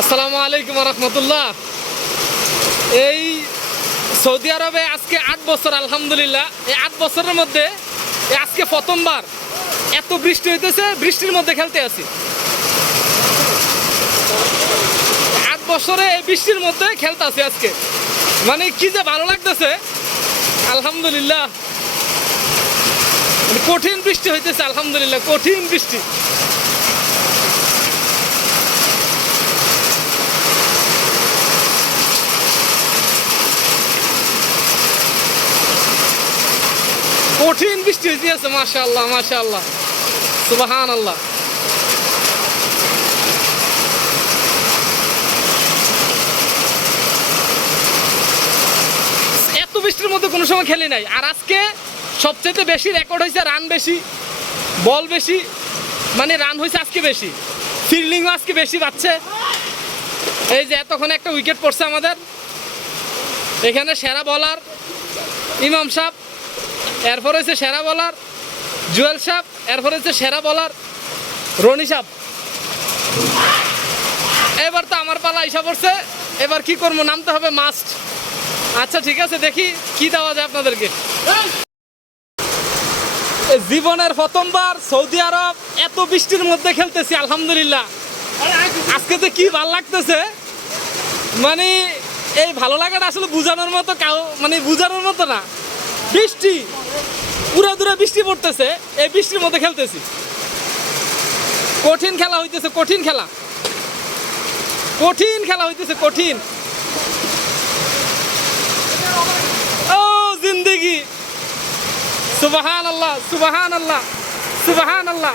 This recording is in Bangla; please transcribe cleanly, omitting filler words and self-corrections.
আসসালামু আলাইকুম রহমতুল্লাহ। এই সৌদি আরবে আজকে 8 বছর আলহামদুলিল্লাহ। এই 8 বছরের মধ্যে আজকে প্রথমবার এত বৃষ্টি হইতেছে, বৃষ্টির মধ্যে খেলতে আছি। 8 বছরে এই বৃষ্টির মধ্যে খেলতে আছি আজকে, মানে কি যে ভালো লাগতেছে আলহামদুলিল্লাহ। কঠিন বৃষ্টি হইতেছে আলহামদুলিল্লাহ, কঠিন বৃষ্টি। কঠিন বৃষ্টি হইতেছে, মাশাআল্লাহ মাশাআল্লাহ, সুবহানাল্লাহ। এত বৃষ্টির মধ্যে কোনো সময় খেলি নাই। আর আজকে সবচেয়ে বেশি রেকর্ড হয়েছে, রান বেশি, বল বেশি, মানে রান হয়েছে আজকে বেশি, ফিল্ডিংও আজকে বেশি পাচ্ছে। এই যে এতক্ষণ একটা উইকেট পড়ছে আমাদের এখানে। সেরা বলার ইমাম সাহ, এরপর হচ্ছে সেরা বলার জুয়েল সাহ, এরপর হচ্ছে সেরা বলার রনি সাহ। এবার তো আমার পালা হিসাব পড়ছে, এবার কি করবো, নামতে হবে মাস্ট। আচ্ছা ঠিক আছে, দেখি কি দেওয়া যায় আপনাদেরকে। জীবনের প্রথমবার সৌদি আরব এত বৃষ্টির মধ্যে খেলতেছি আলহামদুলিল্লাহ। আজকে তো কি ভালো লাগতেছে, মানে এই ভালো লাগাটা আসলে বোঝানোর মতো মানে বোঝানোর মতো না। বৃষ্টি পুরো দূরে বৃষ্টি পড়তেছে, এই বৃষ্টির মধ্যে খেলতেছি। কঠিন খেলা হইতেছে, কঠিন খেলা, কঠিন খেলা হইতেছে, কঠিন। ও জিন্দেগি, সুবহানাল্লাহ সুবহানাল্লাহ সুবহানাল্লাহ।